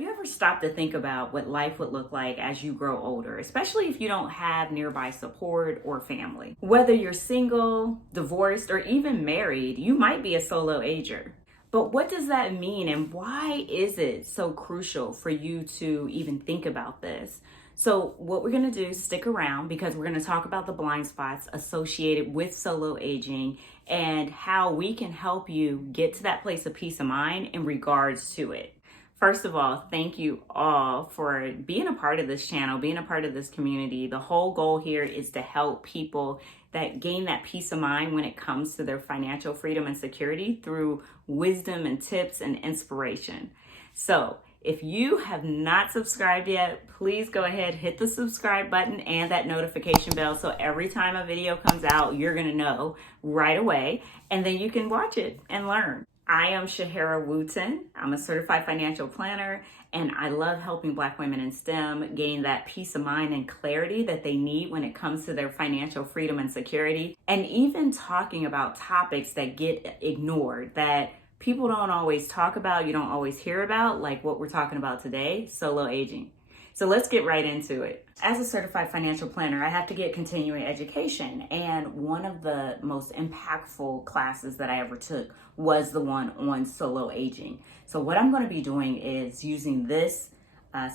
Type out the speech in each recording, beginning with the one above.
Have you ever stopped to think about what life would look like as you grow older, especially if you don't have nearby support or family? Whether you're single, divorced, or even married, you might be a solo-ager. But what does that mean, and why is it so crucial for you to even think about this? So what we're going to do is stick around, because we're going to talk about the blind spots associated with solo aging and how we can help you get to that place of peace of mind in regards to it. First of all, thank you all for being a part of this channel, being a part of this community. The whole goal here is to help people that gain that peace of mind when it comes to their financial freedom and security through wisdom and tips and inspiration. So if you have not subscribed yet, please go ahead, hit the subscribe button and that notification bell, so every time a video comes out, you're gonna know right away, and then you can watch it and learn. I am Shehara Wooten. I'm a certified financial planner, and I love helping Black women in STEM gain that peace of mind and clarity that they need when it comes to their financial freedom and security, and even talking about topics that get ignored, that people don't always talk about, you don't always hear about, like what we're talking about today, solo aging. So let's get right into it. As a certified financial planner, I have to get continuing education. And one of the most impactful classes that I ever took was the one on solo aging. So what I'm going to be doing is using this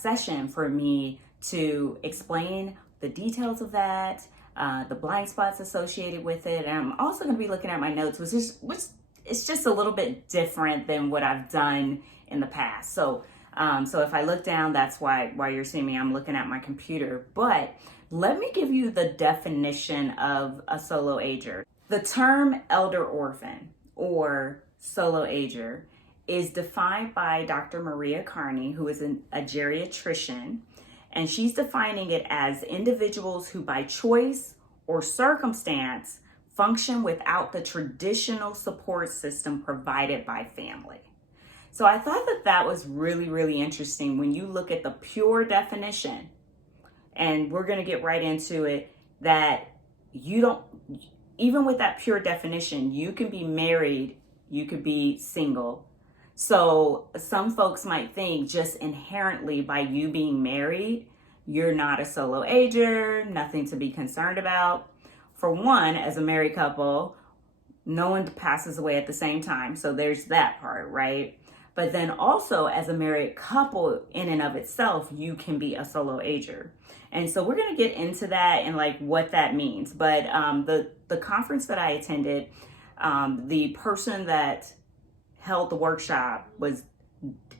session for me to explain the details of that, the blind spots associated with it. And I'm also going to be looking at my notes, which it's just a little bit different than what I've done in the past. So if I look down, that's why you're seeing me, I'm looking at my computer. But let me give you the definition of a solo-ager. The term elder orphan or solo-ager is defined by Dr. Maria Carney, who is a geriatrician, and she's defining it as individuals who by choice or circumstance function without the traditional support system provided by family. So I thought that was really, really interesting when you look at the pure definition, and we're going to get right into it, that you don't, even with that pure definition, you can be married, you could be single. So some folks might think just inherently by you being married, you're not a solo-ager, nothing to be concerned about. For one, as a married couple, no one passes away at the same time. So there's that part, right? But then also as a married couple in and of itself, you can be a solo-ager. And so we're going to get into that and like what that means. But the conference that I attended, the person that held the workshop was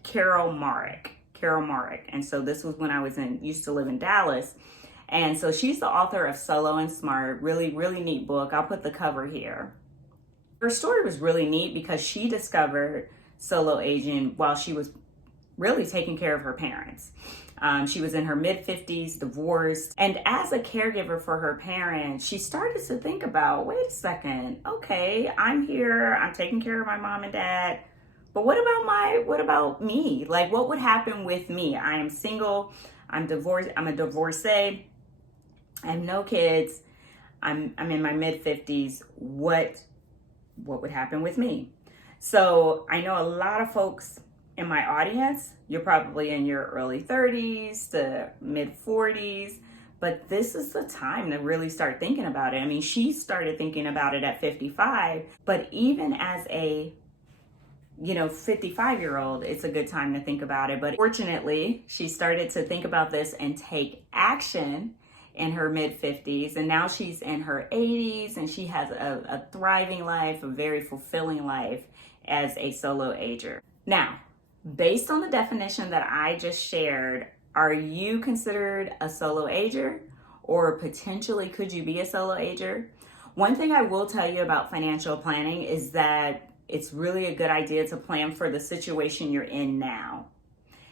Carol Marak. And so this was when I used to live in Dallas. And so she's the author of Solo and Smart, really, really neat book. I'll put the cover here. Her story was really neat because she discovered solo aging while she was really taking care of her parents. She was in her mid-50s, divorced, and as a caregiver for her parents, she started to think about, wait a second, okay, I'm here, I'm taking care of my mom and dad, but what about me? Like, what would happen with me? I am single, I'm divorced, I'm a divorcee, I have no kids, I'm in my mid-50s, what would happen with me? So I know a lot of folks in my audience, you're probably in your early 30s to mid 40s, but this is the time to really start thinking about it. I mean, she started thinking about it at 55, but even as a 55-year-old, it's a good time to think about it. But fortunately, she started to think about this and take action in her mid-50s, and now she's in her 80s, and she has a thriving life, a very fulfilling life as a solo-ager. Now, based on the definition that I just shared, are you considered a solo-ager, or potentially could you be a solo-ager? One thing I will tell you about financial planning is that it's really a good idea to plan for the situation you're in now.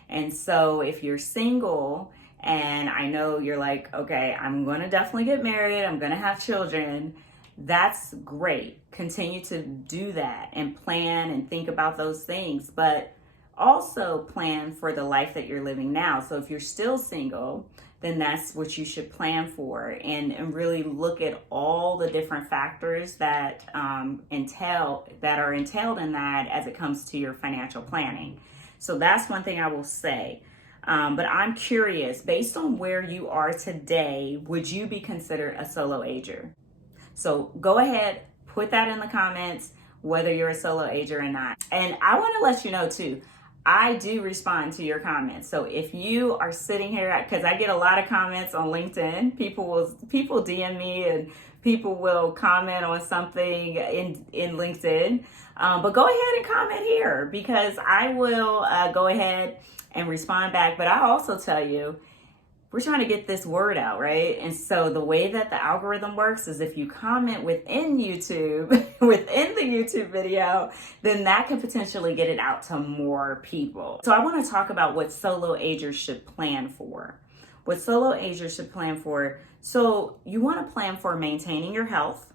And so if you're single, and I know you're like, okay, I'm going to definitely get married, I'm going to have children, that's great. Continue to do that and plan and think about those things, but also plan for the life that you're living now. So if you're still single, then that's what you should plan for, and really look at all the different factors that are entailed in that as it comes to your financial planning. So that's one thing I will say. But I'm curious, based on where you are today, would you be considered a solo-ager? So go ahead, put that in the comments, whether you're a solo-ager or not. And I want to let you know too, I do respond to your comments. So if you are sitting here, because I get a lot of comments on LinkedIn, people DM me and people will comment on something in LinkedIn. But go ahead and comment here, because I will go ahead and respond back. But I also tell you, we're trying to get this word out, right? And so the way that the algorithm works is if you comment within YouTube, within the YouTube video, then that could potentially get it out to more people. So I want to talk about what solo-agers should plan for. What solo-agers should plan for. So you want to plan for maintaining your health,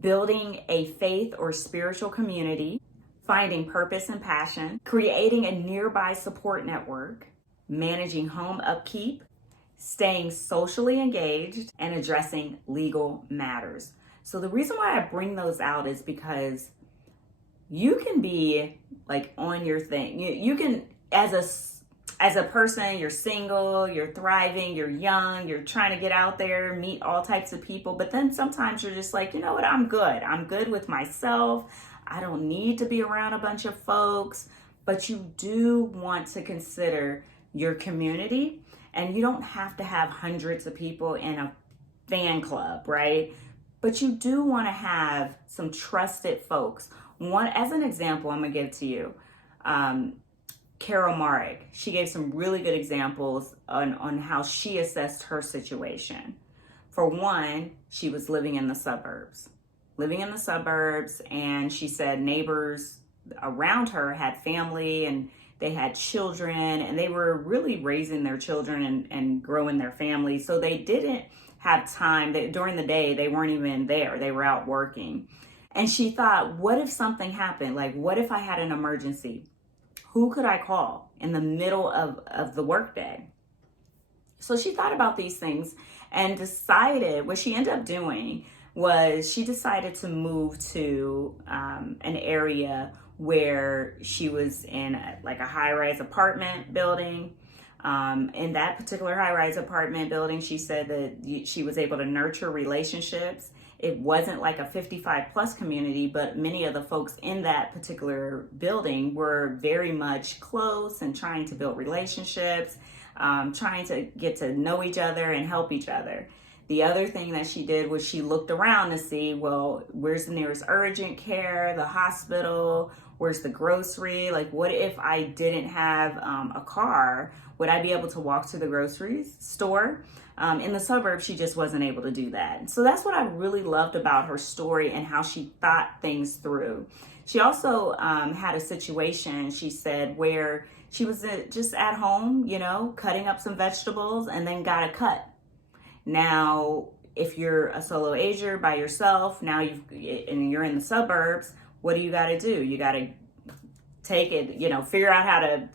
building a faith or spiritual community, finding purpose and passion, creating a nearby support network, managing home upkeep, staying socially engaged, and addressing legal matters. So the reason why I bring those out is because you can be like on your thing. You can, as a person, you're single, you're thriving, you're young, you're trying to get out there, meet all types of people. But then sometimes you're just like, you know what, I'm good. I'm good with myself. I don't need to be around a bunch of folks. But you do want to consider your community. And you don't have to have hundreds of people in a fan club, right? But you do want to have some trusted folks. One, as an example, I'm going to give to you. Carol Marak, she gave some really good examples on how she assessed her situation. For one, she was living in the suburbs. And she said neighbors around her had family and they had children, and they were really raising their children and growing their family. So they didn't have time. During the day, they weren't even there. They were out working. And she thought, what if something happened? Like, what if I had an emergency? Who could I call in the middle of the workday? So she thought about these things and decided, what she ended up doing was she decided to move to an area where she was in a high-rise apartment building. In that particular high-rise apartment building, she said that she was able to nurture relationships. It wasn't like a 55 plus community, but many of the folks in that particular building were very much close and trying to build relationships, trying to get to know each other and help each other. The other thing that she did was she looked around to see, well, where's the nearest urgent care, the hospital, where's the grocery? Like, what if I didn't have a car? Would I be able to walk to the grocery store? In the suburbs, she just wasn't able to do that. So that's what I really loved about her story and how she thought things through. She also had a situation, she said, where she was just at home, cutting up some vegetables and then got a cut. Now, if you're a solo-ager by yourself, and you're in the suburbs, what do you got to do? You got to take it, figure out how to,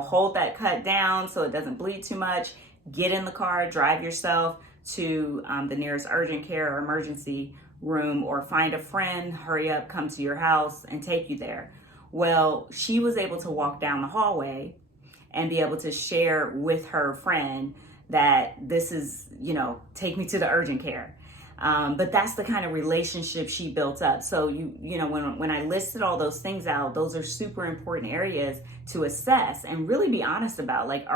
hold that cut down so it doesn't bleed too much. Get in the car, drive yourself to the nearest urgent care or emergency room, or find a friend, hurry up, come to your house and take you there. Well, she was able to walk down the hallway and be able to share with her friend that this is, take me to the urgent care. But that's the kind of relationship she built up. So when I listed all those things out, those are super important areas to assess and really be honest about. Like,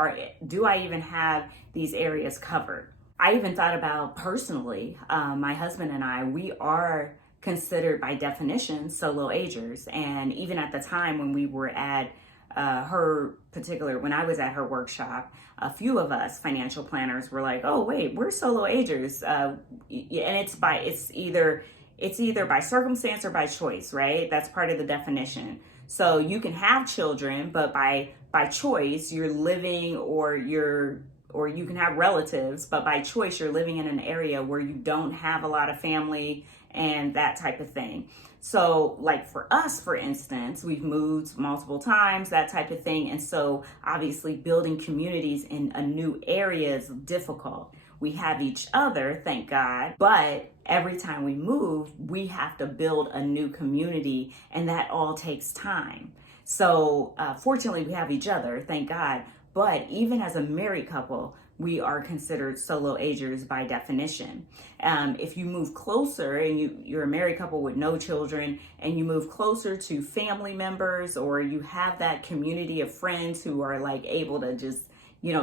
do I even have these areas covered? I even thought about personally, my husband and I, we are considered by definition solo-agers. And even at the time when we were at when I was at her workshop, a few of us financial planners were like, oh wait, we're solo-agers. And it's either by circumstance or by choice, right? That's part of the definition. So you can have children, but by choice you're living, or you can have relatives, but by choice you're living in an area where you don't have a lot of family and that type of thing. So like for us, for instance, we've moved multiple times, that type of thing. And so obviously building communities in a new area is difficult. We have each other, thank God, but every time we move, we have to build a new community, and that all takes time. So fortunately, we have each other, thank God. But even as a married couple, we are considered solo agers by definition. If you move closer and you're a married couple with no children and you move closer to family members, or you have that community of friends who are like able to just,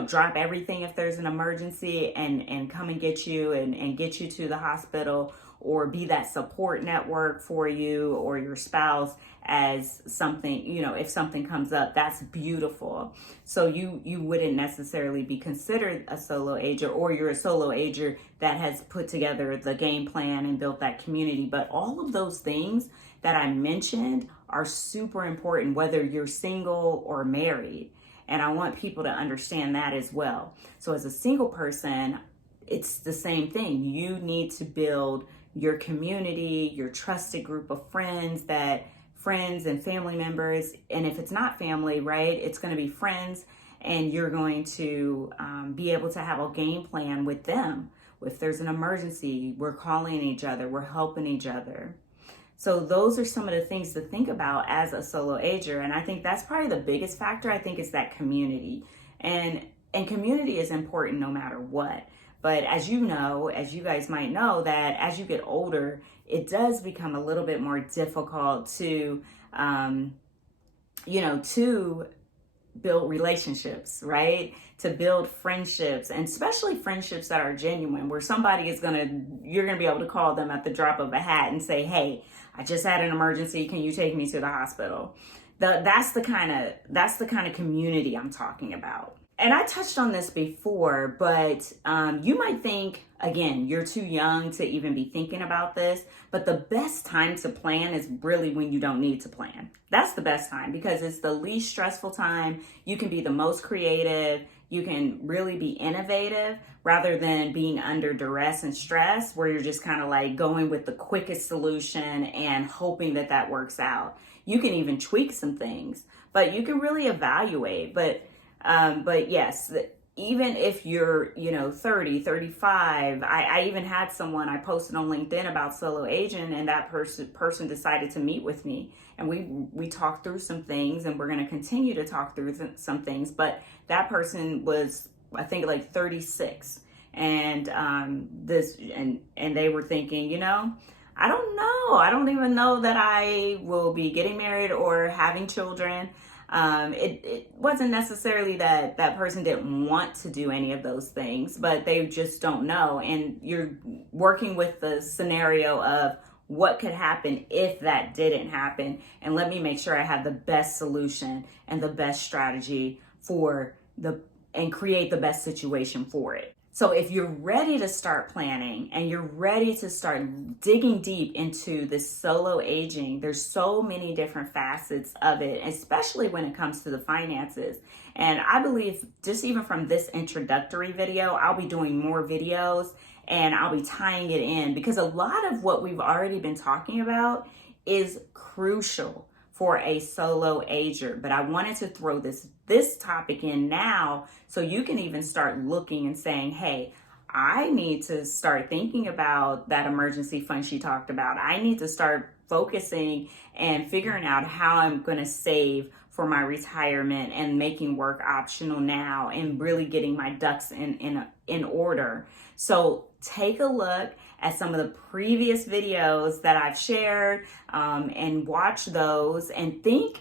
drop everything if there's an emergency and come and get you and get you to the hospital, or be that support network for you or your spouse as something, if something comes up, that's beautiful. So you wouldn't necessarily be considered a solo ager, or you're a solo ager that has put together the game plan and built that community. But all of those things that I mentioned are super important, whether you're single or married. And I want people to understand that as well. So as a single person, it's the same thing. You need to build your community, your trusted group of friends and family members. And if it's not family, right, it's going to be friends, and you're going to be able to have a game plan with them. If there's an emergency, we're calling each other, we're helping each other. So those are some of the things to think about as a solo ager. And I think that's probably the biggest factor, I think, is that community. And community is important no matter what. But as you guys might know, that as you get older, it does become a little bit more difficult to, to build relationships, right? To build friendships, and especially friendships that are genuine, where you're going to be able to call them at the drop of a hat and say, hey, I just had an emergency. Can you take me to the hospital? That's the kind of community I'm talking about. And I touched on this before, but you might think, again, you're too young to even be thinking about this, but the best time to plan is really when you don't need to plan. That's the best time, because it's the least stressful time. You can be the most creative. You can really be innovative, rather than being under duress and stress, where you're just kind of like going with the quickest solution and hoping that works out. You can even tweak some things, but you can really evaluate. But yes, even if you're, 30, 35, I even had someone I posted on LinkedIn about solo aging, and that person decided to meet with me, and we talked through some things, and we're going to continue to talk through some things. But that person was, I think, like 36, and they were thinking, I don't know. I don't even know that I will be getting married or having children. It wasn't necessarily that person didn't want to do any of those things, but they just don't know. And you're working with the scenario of what could happen if that didn't happen. And let me make sure I have the best solution and the best strategy and create the best situation for it. So if you're ready to start planning and you're ready to start digging deep into this solo aging, there's so many different facets of it, especially when it comes to the finances. And I believe just even from this introductory video, I'll be doing more videos and I'll be tying it in, because a lot of what we've already been talking about is crucial for a solo ager. But I wanted to throw this topic in now, so you can even start looking and saying, hey, I need to start thinking about that emergency fund she talked about. I need to start focusing and figuring out how I'm going to save for my retirement and making work optional now, and really getting my ducks in order. So take a look at some of the previous videos that I've shared, and watch those, and think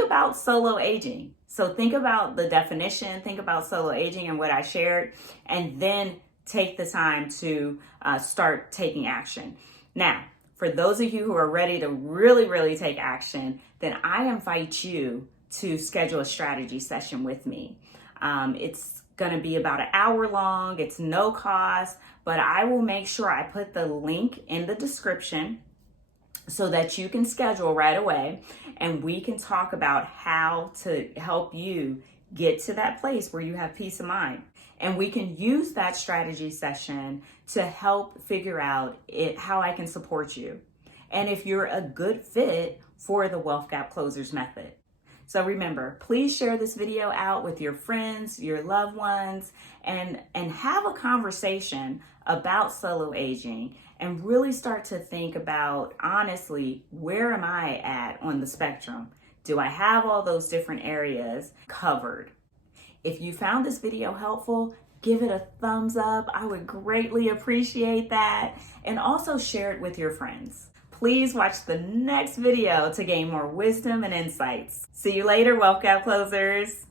about solo aging. So think about the definition, think about solo aging and what I shared, and then take the time to start taking action. Now, for those of you who are ready to really, really take action, then I invite you to schedule a strategy session with me. It's going to be about an hour long. It's no cost, but I will make sure I put the link in the description so that you can schedule right away, and we can talk about how to help you get to that place where you have peace of mind. And we can use that strategy session to help figure out how I can support you, and if you're a good fit for the Wealth Gap Closers method. So remember, please share this video out with your friends, your loved ones, and have a conversation about solo aging, and really start to think about, honestly, where am I at on the spectrum? Do I have all those different areas covered? If you found this video helpful, give it a thumbs up. I would greatly appreciate that. And also share it with your friends. Please watch the next video to gain more wisdom and insights. See you later, Wealth Gap Closers.